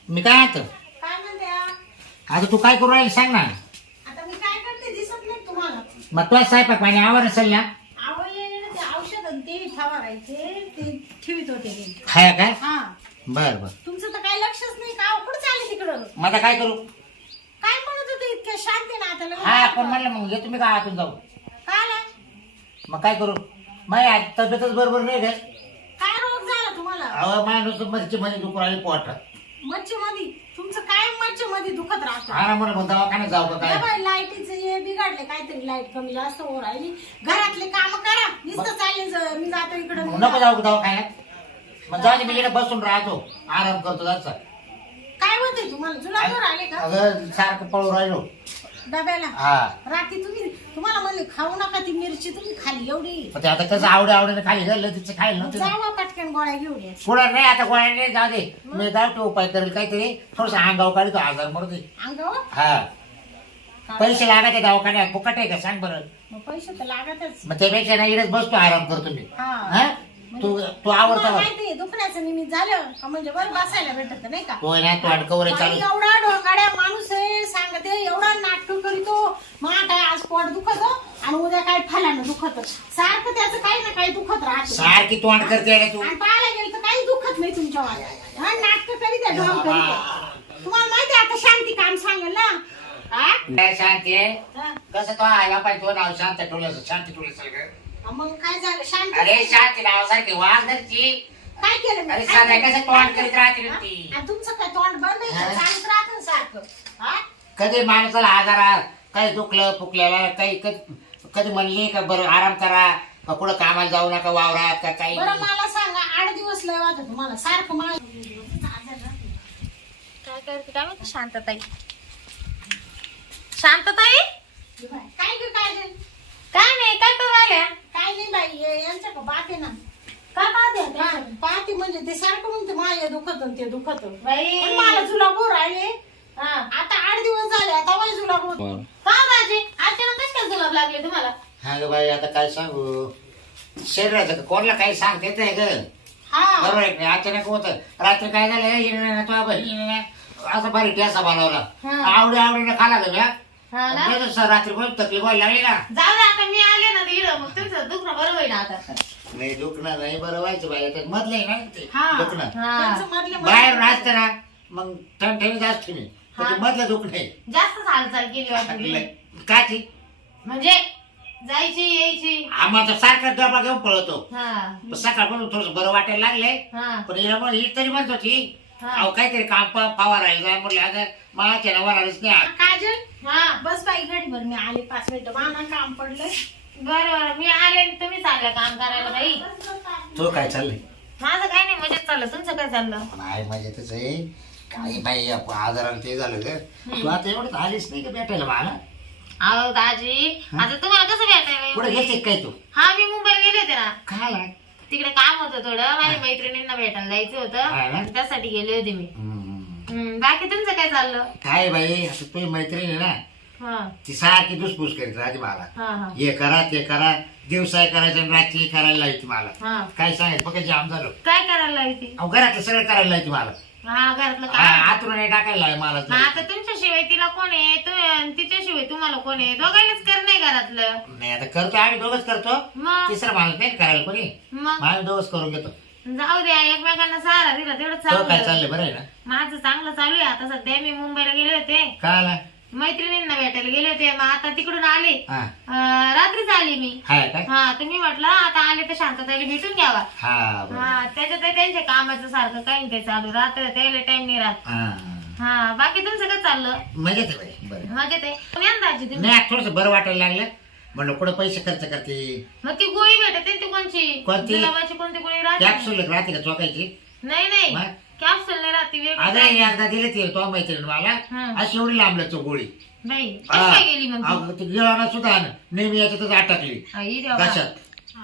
मी काय आता काय म्हणते आ? आता तू काय करू राहील सांग ना. आता मी काय करते दिसत नाही तुम्हाला. मग तुला स्वयंपाक पाणी आवर असेल ना. आवडले ना ते औषध आणि ते फवारायचे ते ठेवीत होते ते. हाय काय हा बर बर. तुमचं तर काही लक्षच नाही का कुठं चालले तिकडं. मग आता काय करू. काय म्हणत होते इतक्या शांती ना आता लगेच हा पण म्हणलं मग येतो मी गावातून जाऊ. काय ना? मग काय करू. माझी आज तब्येतच बरोबर नाही रे. काय रोग झाला तुम्हाला? अहो माझ्या नुसतं मच्छी मध्ये दुखू राहिली पोटात. मच्छी मध्ये तुमचं काय मच्छी मध्ये दुखत राहतं. हा ना म्हणून दवाखान्यात जाऊ का काय. लाईटीचं हे बिघडले काहीतरी लाईट कमी जास्त हो राहिली. घरातले काम करा नुसतं चालले मी जातो इकडं नको जाऊ का दवाखान्यात. मग जाऊ दे, मी इकडे बसून राहतो आराम करतो जायचा. काय होते तुम्हाला जुलाबवर आले का अगं सारखं पळू राहिलो डब्याला. हा. रात्री तुम्हाला म्हणले खाऊ नका ती मिरची तुम्ही खाली एवढी. पण ते आता कसं आवडीने खाली गेलं तिचं खायला नव्हतं ना. जावा पटकन गोळ्या घेऊन या. पुढं नाही आता गोळ्याने जाऊ दे. मी जाऊ उपाय करेल काहीतरी थोडस अंगावर काढतो आजार मरते. अंगावर हा पैसे लागायचे दवाखान्यात फुकट आहे का सांग बरं. मग पैसे तर लागतच. मग त्यापेक्षा ना इकडेच बसतो आराम करतो मी. हा. हा तू तू आवडतो तुम्हाला माहिती आहे, दुखण्याचं निमित्त झालं का म्हणजे बरं बसायला भेटत नाही का. तो ना तू अडकवर बाई, चालू. एवढा ढोकाड्या माणूस आहे सांगते एवढा नाटक करीतो. मग काय आज पोट दुखत आणि उद्या काय फलानं दुखत. सारखं त्याचं काही ना काही दुखत राहत. सारखी तोंड करते रे तू. आणि पाहायला गेलं तर काही दुखत नाही तुमच्या वाट्यात. हा नाटक करीत आहे, ढोंग करीत आहे. तुम्हाला माहिती आहे आता शांती काम सांगेल ना. हा? काय शांती आहे हा. कसं तो आला पाहिजे तो नाव शांत ठेवलं शांती ठेवलं सगळं. मग काय झालं शांती. अरे शांती नावासारखी वाघ धरची. काय केलं मी? अरे काय साध्या केलं? कसं तोंड करीत राहते रे हा? ती. आणि तुमचं काय तोंड बंद आहे का? हा? चालत राहतं ना सारखं. हा? कधी माणसाला आजारात काही दुखलं फुकल्याला काही कधी म्हणली का बरं आराम करा का पुढं कामाला जाऊ नका वावरात का काही. बरं मला सांगा 8 दिवस लय वाटत तुम्हाला सारखं मला. काय करते काय म्हणते शांतताई. शांतताई काय ग काय ग? काय नाही काय करू राहिल्या. काय नाही बाई यांच्या का पाहते ना. काय पाहते हा, पाहते म्हणजे ते सारखं म्हणते माय दुखत आणि ते दुखत. बाई पण मला जुलाब राहिले. हा आता 8 दिवस झाले आता वय जुलाब होत. का माझे अचानक कशी काय जुलाब लागले तुम्हाला. हा ग बाई आता काय सांगू शरीराचं कोणाला काही सांगता येत आहे ग. हा बरोबर आहे की नाही? अचानक होत रात्री काय झालं हिने तो बहिणीने असा भारी ठेसा बनवला. हा. आवडीने खाला ग म्या. हा ना रात्री पण तकलीफ व्हायला लागली ना. जाऊ दे आता मी आले ना इकडं मग तुमचं दुखणं बरं होईल आता. नाही दुखणं नाही बरं व्हायचं बाई आता मधलं आहे ना ते हा. दुखणं. हा त्यांचं मधलं बाहेर नाचतं ना मग ठणठणी जास्त नाही हा. ते मधलं दुखणं आहे. जास्तच हालचाल केली वाटली. काची म्हणजे जायची यायची. आम्हाला सारखा डबा घेऊन पळतो. हा सकाळपासून थोडस बरं वाटायला लागले हा पण ही तरी म्हणत होती हा. अहो काहीतरी काम पावा राहिलं म्हटलं आता मला त्याला आलीच नाही. काजल हा बस बाई घडीभर मी आले 5 मिनिटं मला काम पडलं. बरं मी आले आणि तुम्ही चाललं काम करायला बाई. तो काय चाललंय. माझं काय नाही मजेत चाललं तुमचं काय चाललं. नाही मजेतच आहे काही बाई आजाराला ते झालं ग तू आता एवढं आलीच नाही का भेटायला मला. अहो दाजी आता तुम्हाला कसं कुठे भेटायला. गेलते काय तू हा मी मुंबईला गेले होते ना. काय तिकडे काम होतं थोडं माझ्या मैत्रिणींना भेटायला जायचं हा ना? होतं त्यासाठी गेले होते मी. बाकी तुमचं काय चाललं. काय बाई आता तुझी मैत्रीण आहे ना हा ती सारखी दुसपूस करीत राहते मला. हा हा हे करा ते करा दिवसाय करायचं आणि रात्री करायला लावायची मला. हा काय सांगायचं बघा जाम झालो. काय करायला लावते. अहो घरातलं सगळं करायला लावायची मला. हा घरातलं काय. आतून नाही टाकायला लावाय मला. हा आता तुमच्याशिवाय तिला कोण आहे तिच्याशिवाय तुम्हाला कोण आहे दोघांनाच कर नाही घरातलं. नाही आता करतो आम्ही दोघच करतो मग तिसरा माणूस नाही करायला कोणी मग आम्ही दोघच करून घेतो. जाऊ द्या एकमेकांना सहारा दिला तेवढं तो काय चांगलं. चाललंय बरं आहे ना. माझं चांगलं चालू आहे आता सध्या मी मुंबईला गेले होते काय आला मैत्रिणींना भेटायला गेले होते मग आता तिकडून आले. हा रात्रीच आली मी. हाय काय हा तुम्ही म्हटलं आता आले तर शांतताईला भेटून घ्यावा. हा बरं. हा त्याच्यात त्यांच्या कामाचं सारखं काही नाही काही चालू रात्र त्याला टाइम नाही राहत. हा हा बाकी तुमचं काय चाललं. मजेत आहे बाई बरं. मजेत आहे. पण या ना दाजी तुम्ही. नाही थोडस बरं वाटायला लागलं म्हणलं कुठं पैसे खर्च करते. मग ती गोळी भेटते ती कोणची कोणती? गुलाबाची कोणती गोळी राहते. कॅप्सूल राहते का चोकायची. नाही नाही मग? कॅप्सूल नाही राहते अरे वेगळी. एकदा दिली ती तो मैत्रीण मला हं. अशी एवढी लांबलं तो गोळी. नाही कशी काय गेली मग ती? अहो, ती गिळाना सुद्धा नेहमी याच्यातच अटकली आई देवा. कशात.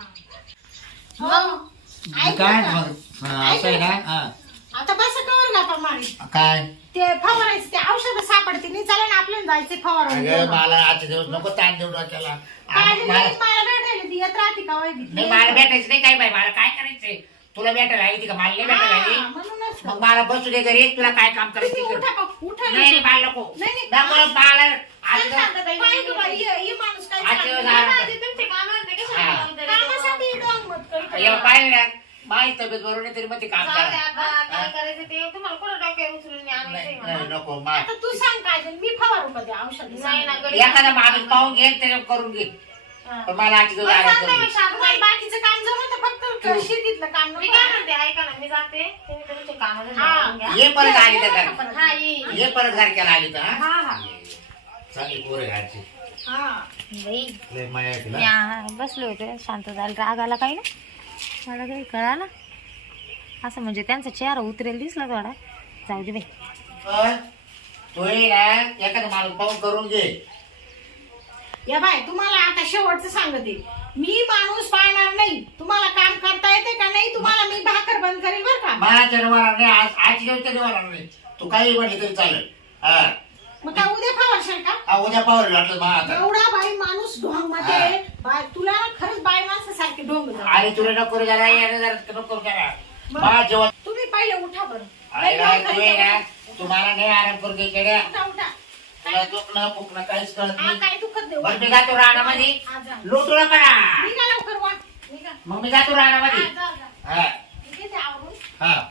मग ऐक काय ना. मग असं आहे ना हा. आता बस कवर गप्पा मारी. काय ते फवारायचं ते औषध सापडते नाही चालेल ना आपल्याला जायचं फवारायला. अगं मला आजचे दिवस नको ताण देऊ डोक्याला. काजल मला लगेच मला भेटायला ती येत राहते का वय नाही मला भेटायचं नाही काय बाई मला काय करायचंय तुला भेटायला आली ती का मला नाही भेटायला आली. म्हणूनच असतं. मग मला बसू दे घरी, तुला काय काम करायचं तुम्ही ते कर. उठा का? उठा नाही ना. मला नको नाही, नको नाही. मला काय आज शांतताई? काय गं बाई, हे माणूस काय आज चाललंय? दिवस आराम. माझे तुमचे काम होते का हा. कामासाठी डोंग मत करतो. एवढं पाहिलं ना माझी तब्येत बरोबर नाही तरी मग ते काम जाऊ द्या करा आता, काय करायचं ते तुम्हाला कुठं डोक्यावर उचलून मी आणायचंय नाही मला. नाही, नको मा आता तू सांग काजल, मी फवारू का ते औषध? नाही ना, गडी- एखादा माणूस पाहून घेईल ते करून घेईल हा. पण मला आजची दिवस बरं, आराम चालतंय करून मग घे. शांतताई, बाकीचं काम जमतं, फक्त शेतीतलं काम मी नको. काय म्हणते ऐका ना, मी जाते तुम्ही तुमचे काम हा. ये परत आली तर ये कर. परत. हा ये ये परत घर केला आली तर हा? हा, हा. चांगली पोरं आहे घरची. हा. बाई लय माया आहे तुला. मी बसले होते शांत झालं, राग आला काही ना मला काही कळालं असं, म्हणजे त्यांचा चेहरा उतरेल दिसला थोडा. जाऊ दे बाई. पण तू ये ना एखादा माणूस पाहून करून घे. या बाय, तुम्हाला आता शेवटचं सांगते, मी माणूस पाळणार नाही. तुम्हाला काम करता येते का नाही? तुम्हाला मी भाकर बंद करेल बरं का. मला जनावर नाही आज आजची दिवस तरी होणार नाही. तू काही म्हणली तरी चालेल. हा मग काय उद्या फवारशाल का? हा, उद्या पाहू वाटलं मला आता. एवढा बाई माणूस ढोंग मध्ये बाय, तुला ना खरंच बाय माणसासारखे ढोंग झाले. आणि तुला नको जरा येणं जरा नको करा. मला जेवण तुम्ही पहिले उठा बरं. आहे ना, तू ये ना तुम्हाला नाही आराम करू द्यायचे रे. उठा उठा. तुला दुखणं फुकणं काहीच कळत हा, नाही. काय दुखत नाही. बरं मी जातो रानामध्ये हा, जा. लुटू नका ना. निघा लवकर वा. निघा. मग मी जातो रानामध्ये. हा, जा, जा. हा मी घेते आवरून. हा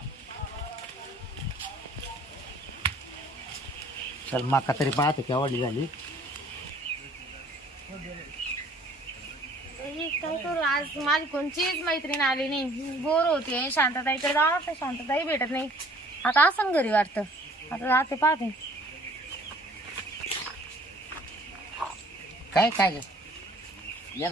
चल माका तरी पाहतो केवढी झाली. काय करू, आज माझी कोणचीच मैत्रीण आली नाही, बोर होते. शांतताईकडे जाणार तर शांतताई भेटत नाही. आता असं घरी वाटतं, आता जाते पाहते. काय काय ये ना.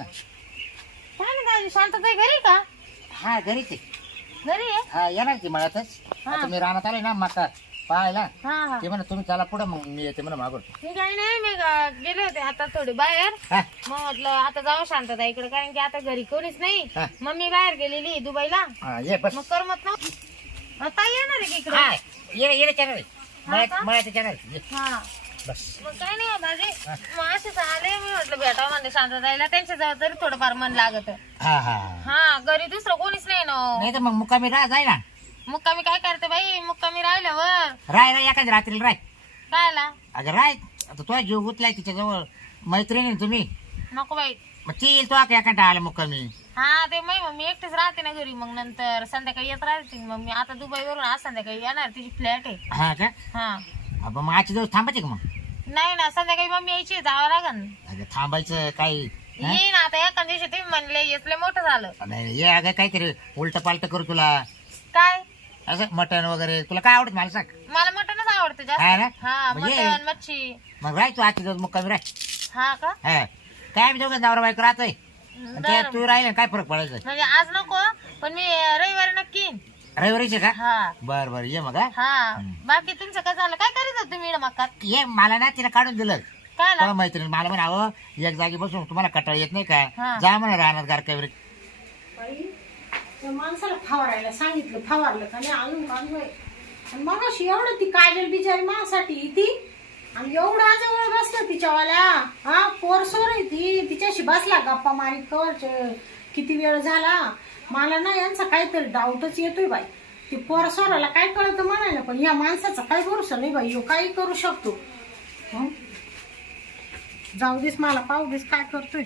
काय नाही काय, शांतताई घरी का? हा घरीच आहे. घरी आहे. हा येणार ती मळ्यातच. हा. आता मी रानात आले ना मका पाहायला. हा हा. ते म्हणा तुम्ही चला पुढे मग मी येते म्हणा मागून. मी काही नाही, मी गेले होते आता थोडी बाहेर. हा मग म्हटलं आता जाऊ शांतताईकडे, कारण की आता घरी कोणीच नाही. हा. मम्मी बाहेर गेलेली दुबईला, हा ये बस. मग करमत ना. आता येणार आहे की इकडे? हा ये चॅनल हा का? मळ्याचं चॅनल ये हा. बस. मग काय नाही दादी, मग असेच आले. मी म्हटलं भेटावं म्हणजे शांतताईला, त्यांच्या जवळ तरी थोडंफार मन लागत. हा हा हा, घरी दुसरं कोणीच नाही ना. नाही तर मग मुक्कामी राह जाय ना. मुक्कामी काय करते बाई, मुक्कामी राहिल्यावर राय एखाद्या रात्रीला राय. कायला अगं राय आता तुझा जीव गुतलाय तिच्याजवळ. मैत्रिणी ना तुम्ही. नको बाई. मग ती येईल तो एखादा आला मुक्कामी. हा, ते मम्मी एकटीच राहते ना घरी, मग नंतर संध्याकाळी येत राहते मम्मी. आता दुबईवरून आज संध्याकाळी येणार, तिची फ्लॅट आहे. हा का हा. अबा मग आजच्या दिवस थांबायचे का मग. नाही ना, संध्याकाळी मम्मी यायची, जावं लागन. अगं थांबायचं काही. हा? येईन आता एका दिवशी. तुम्ही म्हणले येतले मोठं झालं. नाही ये अगं काहीतरी उलट पालट करू तुला. काय? असं मटण वगैरे तुला काय आवडत मला सांग. मला मटनच आवडतं हा ना? जास्त. हा, मग ये. मटन मच्छी. मग राय तू आजच्या दिवस मुक्कामी राय. हा का? हा काय मी दोघं नवरा बायको राहतोय. बरं. तू राहिला काय फरक पडायचा. म्हणजे आज नको, पण मी रविवारी नक्की येईन. रविवारीचे का हा बर बर ये मग हा. हा. बाकी तुमचं काय झालं, काय करत होत तुम्ही मक्कात? ये मला ना तिने काढून दिलं. काय तेव्हा मैत्रीण मला म्हणावं एक जागी बसून तुम्हाला कटाळ येत नाही का. हा. जा म्हणा राहणार गारकावर. बाई, त्या माणसाला फवारायला सांगितलं, फवारलं का नाही अजून बांधलोय. आणि मग अशी एवढं ती काजल बिचारी माझ्यासाठी ती, आणि एवढा जवळ बसलं तिच्यावाल्या. हा पोरसोर आहे ती, तिच्याशी बसला गप्पा मारीत कवर किती वेळ झाला. मला ना यांचा काहीतरी डाऊटच येतोय बाई. ती पोरसोराला काय कळतं म्हणायला, पण या माणसाचा काही भरोसा नाही बाई, ह्यो काही करू शकतो. हं? जाऊ देस, मला पाहू देस काय करतोय.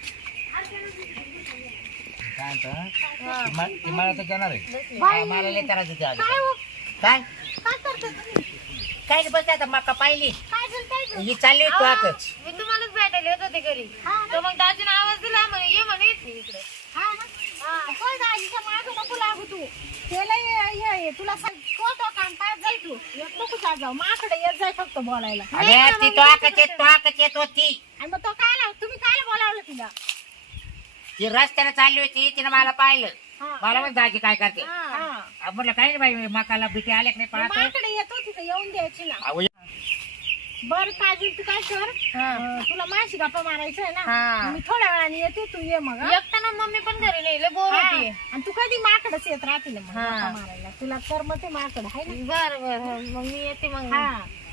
काय ती मला तर जाणार आहे. बाई, मला लय त्रास होते आधी. काय हो? काय काय करते तुम्ही? काय नाही बसते आता मका पाहिली. काय झालं, काय झालं? ही चालली होती आताच. मी तुम्हालाच भेटायला येत होते घरी, हा ना? तर मग दाजीने आवाज दिला म्हणे ये म्हणे इकडे. हा ना? होय दाजीच्या मागं नको लागू तू. त्याला ये तुला सांग, तो काम पाहत जाय तू. येत नको जाऊ, माकडे येत जाय फक्त बोलायला. अरे ती तो आकच येत होती. आणि मग तो काय तुम्ही काय बोलावलं तिला? ती रस्त्याने चालली होती तिने मला पाहिलं. हा. मला म्हण दाजी काय करते. हा. म्हटलं काही नाही बाई मकाला बिटी आले की नाही पाहतो. माकडे येत होती तर येऊन द्यायची ना. अहो, बरं काजल, तू काय कर, तुला माशी गप्पा मारायचं आहे हा. ना, मी थोड्या वेळाने येते, तू ये मग. हा? एकट्यानं मम्मी पण घरी नाही, लय बोर हा. होती. आणि तू कधी माकडच येत राहते ना मग हा. गप्पा मारायला. तुला करमते माकड आहे ना. बर बर, मग मी येते मग. हा.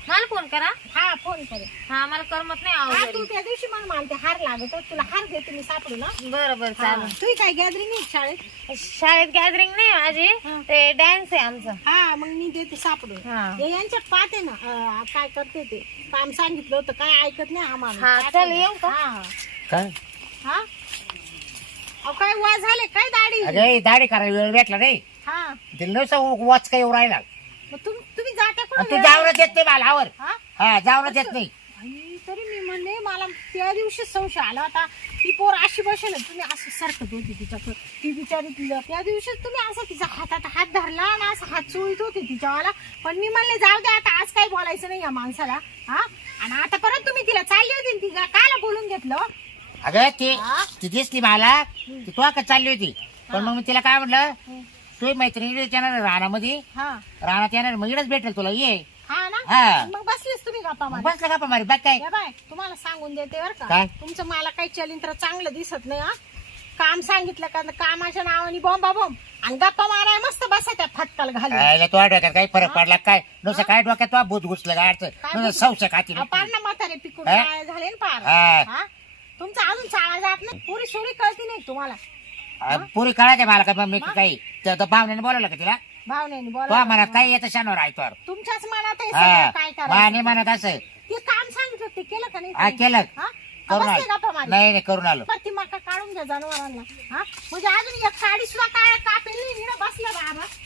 मला फोन करा. हा फोन करे. हा मला करमत नाही हा आहो तू त्या दिवशी मला मानते हार लागत तुला हार देते मी सापडू ना. बरं बरं चालेल. तू काय गॅदरिंग नाही शाळेत? शाळेत गॅदरिंग नाही माझी, ते डान्स आहे आमचं. हा मग मी देते सापडून. हा हे यांच्यात पाहते ना काय करते ते. काम सांगितलं होतं काय ऐकत नाही आम्हाला. हा चल येऊ का? हा काय हा अहो काय वाज झाले काय दाढी? अरे दाढी करायला वेळ भेटला नाही हा तिला नुसतं वॉच काही राहिला. मग तुम्ही जात्या आणि तू कुठं? जावरच येत नाही मला आवर. हा हा जावरच येत नाही. आई, तरी मी म्हणले मला त्या दिवशी संशय आला होता. ती पोर अशी बसेल तुम्ही असं सरकत होती तिच्याकडे. ती बिचारी तिला त्या दिवशी तुम्ही असं तिचा हातात हात धरला आणि असं हात चोळीत होते तिच्यावाला. पण मी म्हणले जाऊ दे आता आज काही बोलायचं नाही या माणसाला. हा आणि आता परत तुम्ही तिला चालली होती ती कायला बोलून घेतलं? अगं ती हा? ती दिसली मला ती तू का चालली होती. पण मग मी तिला काय म्हटलं तू मैत्रिणी येणार रानामध्ये हा रानात येणार मग इकडेच भेटेल तुला ये. हा ना हा. मग बसलीस तुम्ही गप्पा मारत. बसलं का मारी बाग काय या बाय तुम्हाला सांगून देते बरं का. काय? तुमचं मला काही चलिंत्र चांगलं दिसत नाही. हा काम सांगितलं का कामाच्या नावाने बॉम्बा बॉम्ब आणि गप्पा माराय मस्त बसा त्या फटकाल घालून. तुझ्या डोक्यात काही फरक पडला काय नुसतं काय डोक्यात तुला भूत घुसलं काय अडचण संशय खाती पार ना म्हातारे पिकून हा? काय झाले ना पार. हा. हा तुमचा अजून चाळा जात नाही. पुरी सोरी कळती नाही तुम्हाला. पुरी कळायचे मला काय मग मी काही पाहुण्याने बोलवलं का तिला भावनेने तो बोला. म्हणत काही येतं शनिवार आयतवार. तुमच्याच मनात आहे हा सगळं काय माने करायचं. म्हणत असं ते काम सांगितलं ते केलं का नाही हा तुम्ही? केलं हा? करून बसले आलो गप्पा मारत. नाही नाही करून आलो. पण ती मका काढून घ्या जनावरांना. हा म्हणजे अजून एक काडी सुद्धा काय कापेल नाही बसल्या बाबा.